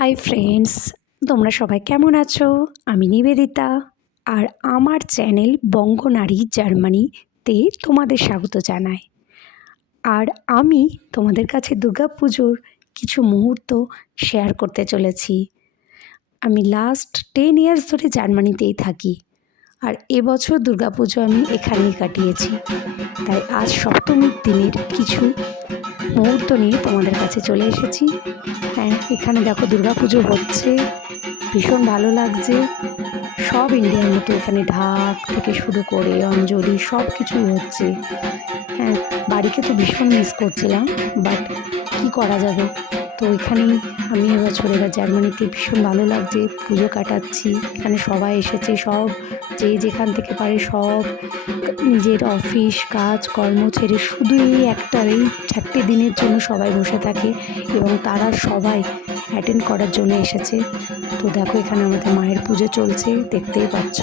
Hi friends, তোমরা সবাই কেমন আছো? আমি নিবেদিতা, আর আমার চ্যানেল বঙ্গনারী জার্মানিতে তোমাদের স্বাগত জানাই। আর আমি তোমাদের কাছে দুর্গাপুজোর কিছু মুহূর্ত শেয়ার করতে চলেছি। আমি লাস্ট 10 ইয়ার্স ধরে জার্মানিতেই থাকি, আর এবছর দুর্গাপুজো আমি এখানেই কাটিয়েছি। তাই আজ সপ্তমীর দিনের কিছু মুহূর্ত নিয়ে তোমাদের কাছে চলে এসেছি। হ্যাঁ, এখানে দেখো দুর্গাপুজো হচ্ছে, ভীষণ ভালো লাগছে। সব ইন্ডিয়ার মতো এখানে ঢাক থেকে শুরু করে অঞ্জলি সব কিছুই হচ্ছে। হ্যাঁ, বাড়িকে তো ভীষণ মিস করছিলাম, বাট কী করা যাবে। তো এখানেই আমি এবার জার্মানিতে ভীষণ ভালো লাগছে, পুজো কাটাচ্ছি। এখানে সবাই এসেছে, সব যে যেখান থেকে পারে সব নিজের অফিস কাজ কর্ম ছেড়ে শুধু এই 4টে দিনের জন্য সবাই বসে থাকে, এবং তারা সবাই অ্যাটেন্ড করার জন্য এসেছে। তো দেখো এখানে আমাদের মায়ের পুজো চলছে, দেখতেই পাচ্ছ।